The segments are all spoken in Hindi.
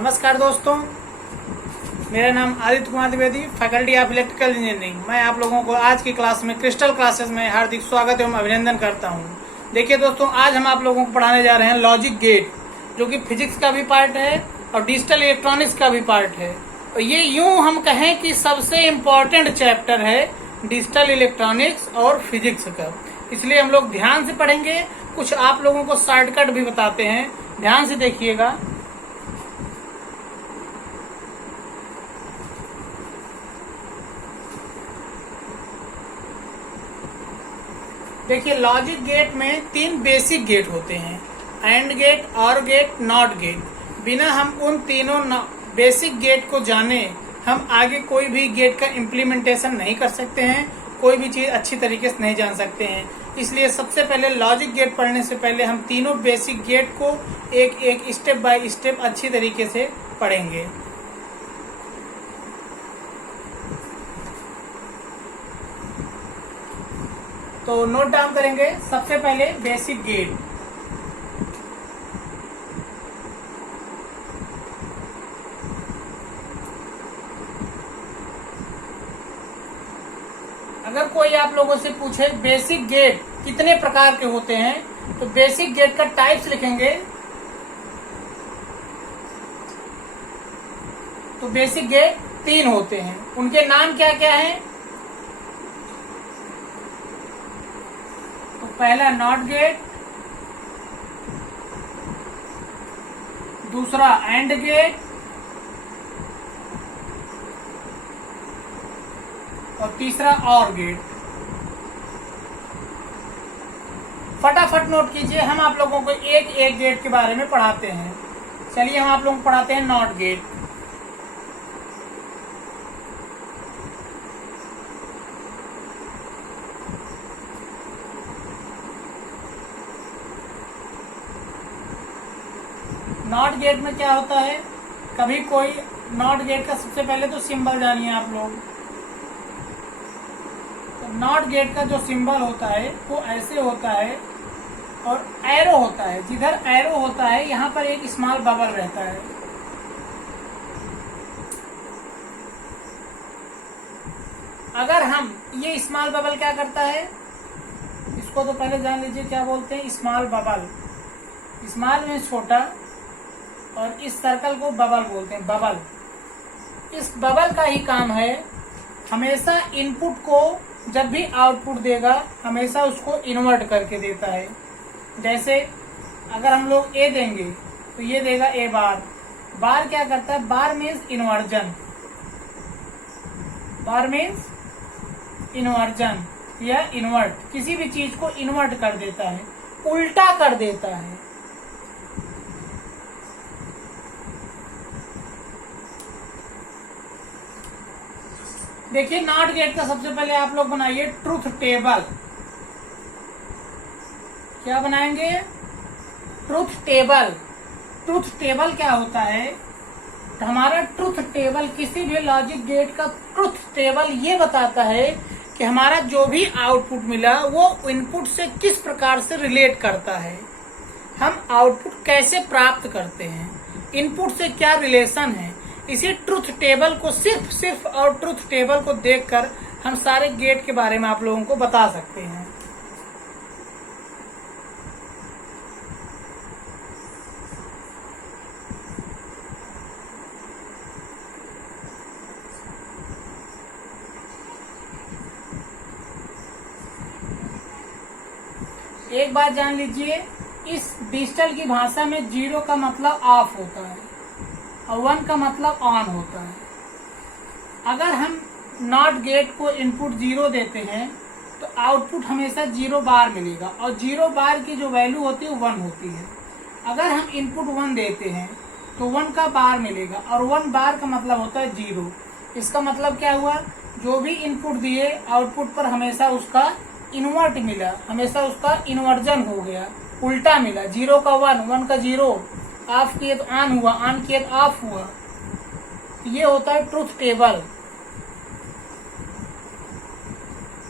नमस्कार दोस्तों, मेरा नाम Aditya Kumar Dwivedi, faculty of electrical engineering. मैं आप लोगों को आज की क्लास में क्रिस्टल क्लासेस में हार्दिक स्वागत एवं अभिनंदन करता हूं। देखिए दोस्तों, आज हम आप लोगों को पढ़ाने जा रहे हैं लॉजिक गेट, जो कि फिजिक्स का भी पार्ट है और डिजिटल इलेक्ट्रॉनिक्स का भी पार्ट है। और ये यूं हम कहें कि सबसे इम्पोर्टेंट चैप्टर है डिजिटल इलेक्ट्रॉनिक्स और फिजिक्स का, इसलिए हम लोग ध्यान से पढ़ेंगे। कुछ आप लोगों को शॉर्टकट भी बताते हैं, ध्यान से देखिएगा। देखिए, लॉजिक गेट में 3 बेसिक गेट होते हैं, एंड गेट, और गेट, नॉट गेट। बिना हम उन तीनों बेसिक गेट को जाने हम आगे कोई भी गेट का इम्प्लीमेंटेशन नहीं कर सकते हैं, कोई भी चीज अच्छी तरीके से नहीं जान सकते हैं। इसलिए सबसे पहले लॉजिक गेट पढ़ने से पहले हम तीनों बेसिक गेट को एक एक स्टेप बाय स्टेप अच्छी तरीके से पढ़ेंगे। तो नोट डाउन करेंगे। सबसे पहले बेसिक गेट। अगर कोई आप लोगों से पूछे बेसिक गेट कितने प्रकार के होते हैं, तो बेसिक गेट का टाइप्स लिखेंगे। तो बेसिक गेट 3 होते हैं, उनके नाम क्या क्या हैं? तो पहला नॉट गेट, दूसरा एंड गेट, और तीसरा और गेट। फटाफट नोट कीजिए, हम आप लोगों को एक एक गेट के बारे में पढ़ाते हैं। चलिए हम आप लोगों को पढ़ाते हैं नॉट गेट। नॉट गेट में क्या होता है? कभी कोई नॉट गेट का सबसे पहले तो सिंबल जानिए आप लोग। तो नॉट गेट का जो सिंबल होता है वो ऐसे होता है, और एरो होता है। जिधर एरो होता है यहाँ पर एक स्मॉल बबल रहता है। अगर हम ये स्मॉल बबल क्या करता है, इसको तो पहले जान लीजिए क्या बोलते हैं। स्मॉल बबल, स्मॉल में छोटा, और इस सर्कल को बबल बोलते हैं। बबल, इस बबल का ही काम है हमेशा इनपुट को जब भी आउटपुट देगा हमेशा उसको इन्वर्ट करके देता है। जैसे अगर हम लोग ए देंगे तो ये देगा ए बार। बार क्या करता है? बार मीन्स इन्वर्जन। बार मीन्स इन्वर्जन या इन्वर्ट, किसी भी चीज को इन्वर्ट कर देता है, उल्टा कर देता है। देखिए, नॉट गेट का सबसे पहले आप लोग बनाइए ट्रूथ टेबल। क्या बनाएंगे? Truth table. ट्रूथ टेबल क्या होता है? तो हमारा ट्रूथ टेबल, किसी भी लॉजिक गेट का ट्रूथ टेबल ये बताता है कि हमारा जो भी आउटपुट मिला वो इनपुट से किस प्रकार से रिलेट करता है, हम आउटपुट कैसे प्राप्त करते हैं, इनपुट से क्या रिलेशन है। इसी ट्रूथ टेबल को सिर्फ और ट्रूथ टेबल को देखकर हम सारे गेट के बारे में आप लोगों को बता सकते हैं। एक बात जान लीजिए, इस डिजिटल की भाषा में 0 का मतलब ऑफ होता है और 1 का मतलब ऑन होता है। अगर हम नॉट गेट को इनपुट 0 देते हैं तो आउटपुट हमेशा 0 बार मिलेगा, और 0 बार की जो वैल्यू होती है 1 होती है। अगर हम इनपुट 1 देते हैं तो 1 का बार मिलेगा, और 1 बार का मतलब होता है 0। इसका मतलब क्या हुआ? जो भी इनपुट दिए आउटपुट पर हमेशा उसका इन्वर्ट मिला, हमेशा उसका इन्वर्जन हो गया, उल्टा मिला। 0 का 1, 1 का 0, ऑफ किए तो ऑन हुआ, ऑन किए तो ऑफ हुआ। ये होता है ट्रूथ टेबल।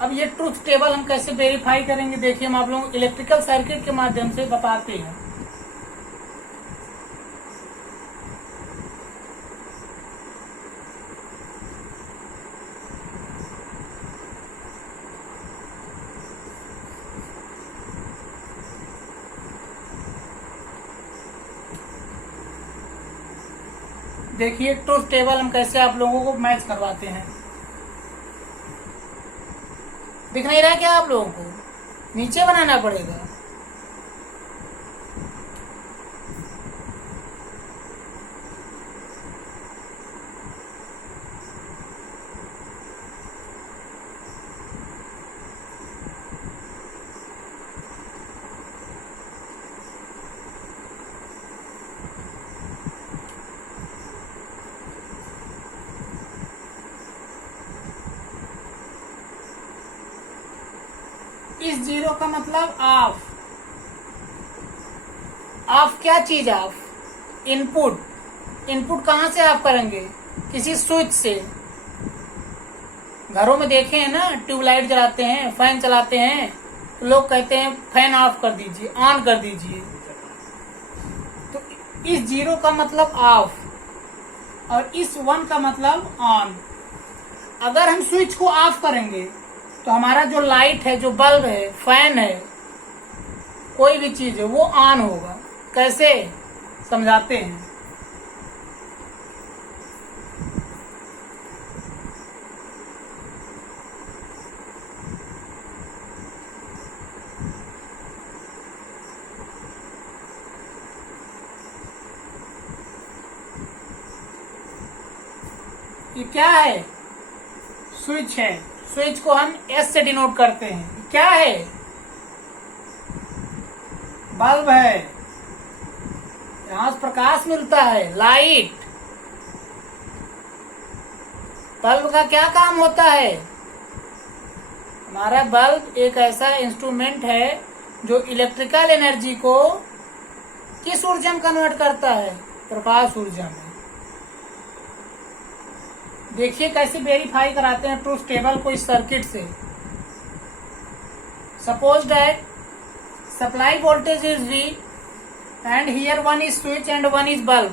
अब ये ट्रूथ टेबल हम कैसे वेरीफाई करेंगे? देखिए, हम आप लोगों को इलेक्ट्रिकल सर्किट के माध्यम से बताते हैं। देखिए ट्रूथ टेबल हम कैसे आप लोगों को मैच करवाते हैं। दिख नहीं रहा क्या आप लोगों को? नीचे बनाना पड़ेगा। इस जीरो का मतलब ऑफ। ऑफ क्या चीज? Of input. इनपुट कहाँ से ऑफ करेंगे? किसी स्विच से। घरों में देखे हैं ना, ट्यूबलाइट जलाते हैं, फैन चलाते हैं, तो लोग कहते हैं फैन ऑफ कर दीजिए, ऑन कर दीजिए। तो इस जीरो का मतलब ऑफ और इस वन का मतलब ऑन। अगर हम स्विच को ऑफ करेंगे तो हमारा जो लाइट है, जो बल्ब है, फैन है, कोई भी चीज है, वो ऑन होगा। कैसे समझाते हैं। ये क्या है? स्विच है। स्विच को हम एस से डिनोट करते हैं। क्या है? बल्ब है। यहां से प्रकाश मिलता है, लाइट। बल्ब का क्या काम होता है? हमारा बल्ब एक ऐसा इंस्ट्रूमेंट है जो इलेक्ट्रिकल एनर्जी को किस ऊर्जा में कन्वर्ट करता है? प्रकाश ऊर्जा में। देखिए कैसे वेरीफाई कराते हैं ट्रूथ टेबल को इस सर्किट से। Suppose that supply voltage is V and here one is switch and one is bulb.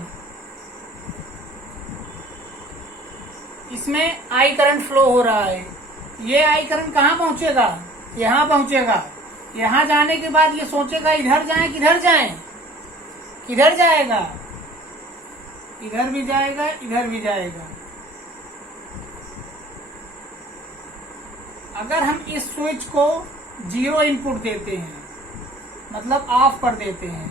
इसमें I करंट फ्लो हो रहा है। ये I करंट कहाँ पहुंचेगा? यहाँ पहुंचेगा। यहाँ जाने के बाद ये सोचेगा इधर जाएं किधर जाएं? किधर जाएगा? इधर भी जाएगा, इधर भी जाएगा। अगर हम इस स्विच को जीरो इनपुट देते हैं, मतलब ऑफ कर देते हैं,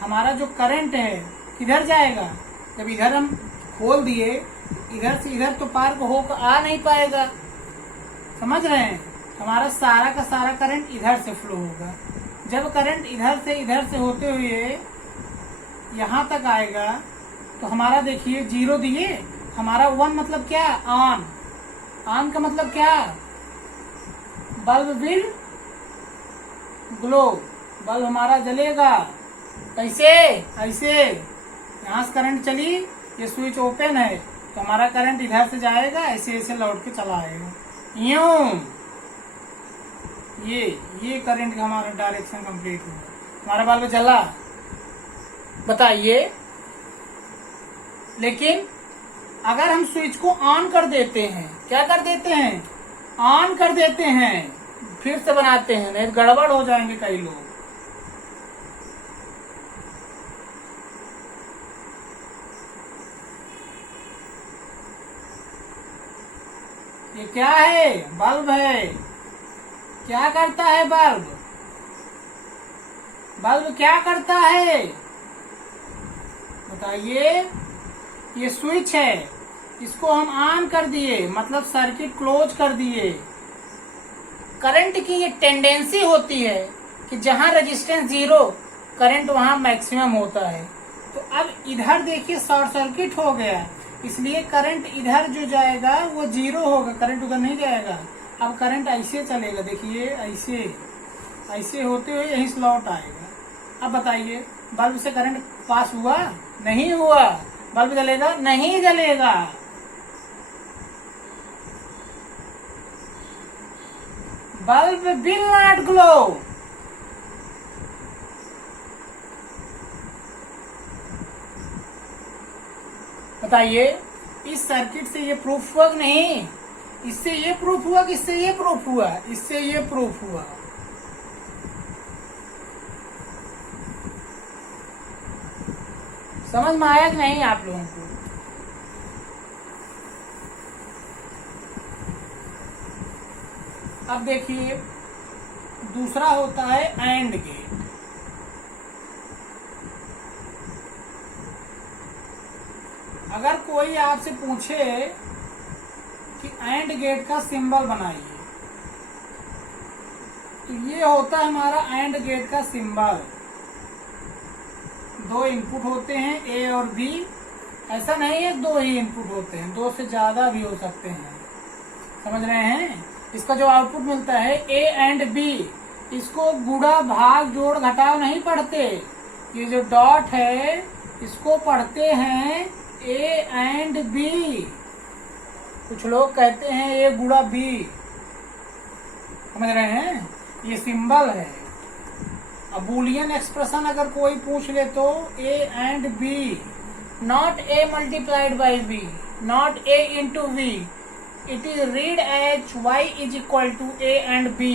हमारा जो करंट है किधर जाएगा? जब इधर हम खोल दिए, इधर से इधर तो पार को होकर आ नहीं पाएगा। समझ रहे हैं? हमारा सारा का सारा करंट इधर से फ्लो होगा। जब करंट इधर से होते हुए यहाँ तक आएगा तो हमारा देखिए जीरो दिए, हमारा वन मतलब क्या? ऑन। ऑन का मतलब क्या? Bulb will glow. बल्ब हमारा जलेगा। कैसे? ऐसे। यहाँ से करंट चली, ये स्विच ओपन है तो हमारा करंट इधर से जाएगा, ऐसे ऐसे लौट के चला आएगा। यूं ये करंट का हमारा डायरेक्शन कंप्लीट हुआ। हमारा बल्ब जला। बताइए। लेकिन अगर हम स्विच को ऑन कर देते हैं, क्या कर देते हैं? ऑन कर देते हैं, फिर से बनाते हैं, नहीं तो गड़बड़ हो जाएंगे कई लोग। ये क्या है? बल्ब है। क्या करता है बल्ब? बल्ब क्या करता है? बताइए। ये स्विच है, इसको हम ऑन कर दिए, मतलब सर्किट क्लोज कर दिए। करंट की ये टेंडेंसी होती है कि जहां रेजिस्टेंस जीरो, करंट वहां मैक्सिमम होता है। तो अब इधर देखिए शॉर्ट सर्किट हो गया, इसलिए करंट इधर जो जाएगा वो जीरो होगा, करंट उधर नहीं जाएगा। अब करंट ऐसे चलेगा, देखिए ऐसे होते हुए यहीं स्लॉट आएगा। अब बताइए बल्ब से करंट पास हुआ? नहीं हुआ। बल्ब जलेगा? नहीं जलेगा। Bulb will not glow. बताइए इस सर्किट से ये प्रूफ हुआ कि नहीं? इससे ये प्रूफ हुआ कि इससे ये प्रूफ हुआ? इससे ये प्रूफ हुआ। समझ में आया कि नहीं आप लोगों को? अब देखिए दूसरा होता है एंड गेट। अगर कोई आपसे पूछे कि एंड गेट का सिंबल बनाइए, तो ये होता है हमारा एंड गेट का सिंबल। दो इनपुट होते हैं ए और बी। ऐसा नहीं है दो ही इनपुट होते हैं, दो से ज्यादा भी हो सकते हैं। समझ रहे हैं? इसका जो आउटपुट मिलता है ए एंड बी, इसको गुणा भाग जोड़ घटाव नहीं पढ़ते। ये जो डॉट है इसको पढ़ते हैं ए एंड बी। कुछ लोग कहते हैं ए गुणा बी। समझ रहे हैं? ये सिंबल है। अब बूलियन एक्सप्रेशन अगर कोई पूछ ले तो a and b, not a multiplied by b, not a into b, it is read as y is equal to a and b.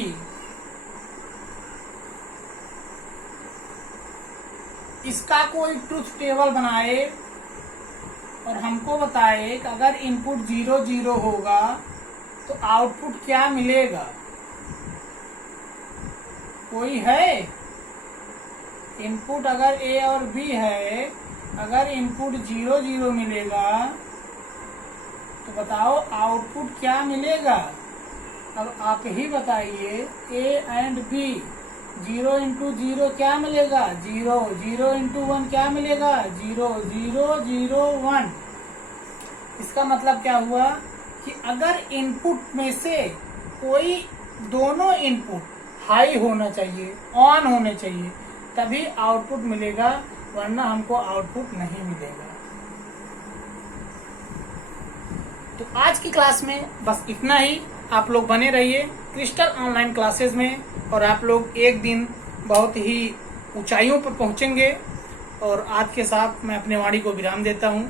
इसका कोई ट्रुथ टेबल बनाए और हमको बताए कि अगर इनपुट 0 0 होगा तो आउटपुट क्या मिलेगा। कोई है? इनपुट अगर ए और बी है, अगर इनपुट 0 0 मिलेगा तो बताओ आउटपुट क्या मिलेगा। अब आप ही बताइए, ए एंड बी, 0 इंटू 0 क्या मिलेगा? 0, 0 इंटू 1 क्या मिलेगा? 0, 0, 0, 1। इसका मतलब क्या हुआ कि अगर इनपुट में से कोई दोनों इनपुट हाई होना चाहिए, ऑन होने चाहिए, तभी आउटपुट मिलेगा, वरना हमको आउटपुट नहीं मिलेगा। तो आज की क्लास में बस इतना ही। आप लोग बने रहिए क्रिस्टल ऑनलाइन क्लासेस में, और आप लोग एक दिन बहुत ही ऊंचाइयों पर पहुंचेंगे। और आज के साथ मैं अपने वाणी को विराम देता हूं।